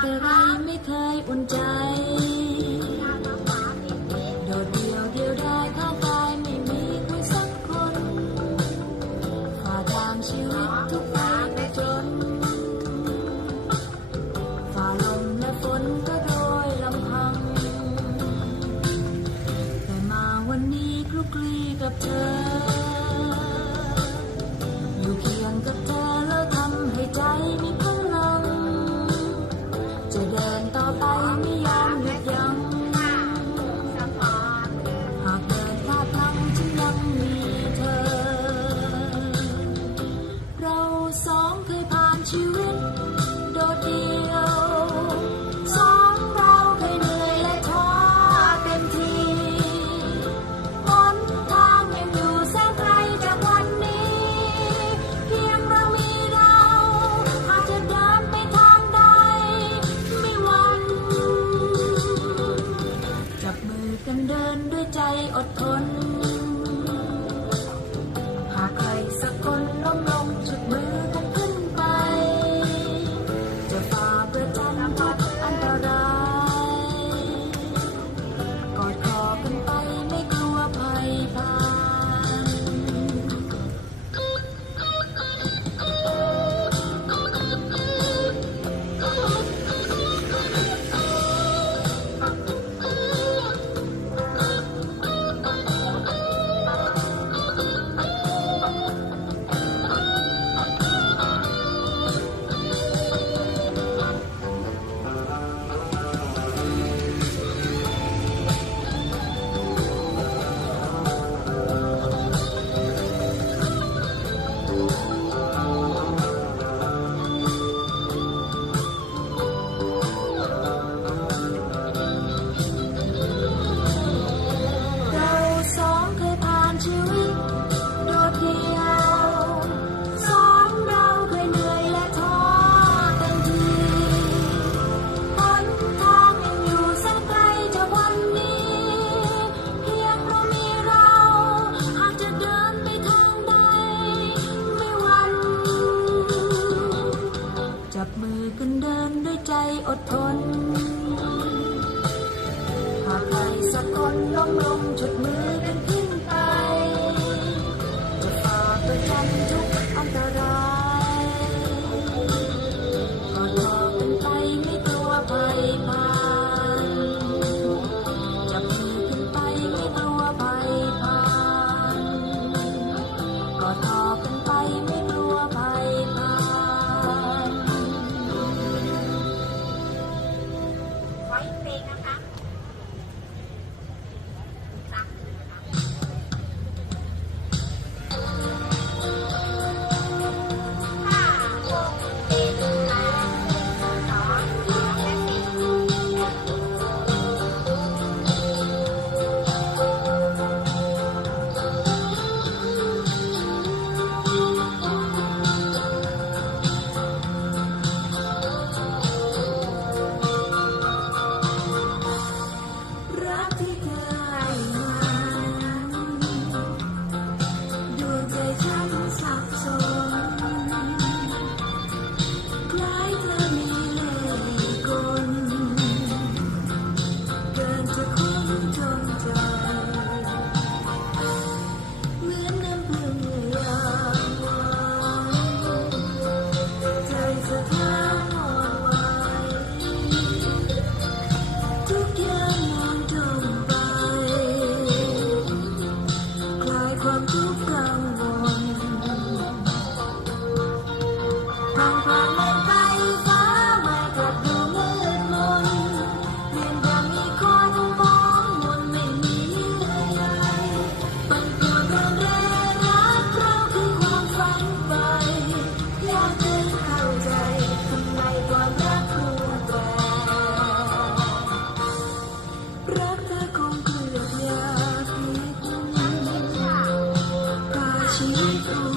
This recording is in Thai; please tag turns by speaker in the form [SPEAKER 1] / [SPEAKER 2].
[SPEAKER 1] แต่ไราไม่เคยอุ่นใจ you ร้อย
[SPEAKER 2] เพลงนะคะ
[SPEAKER 1] 亲一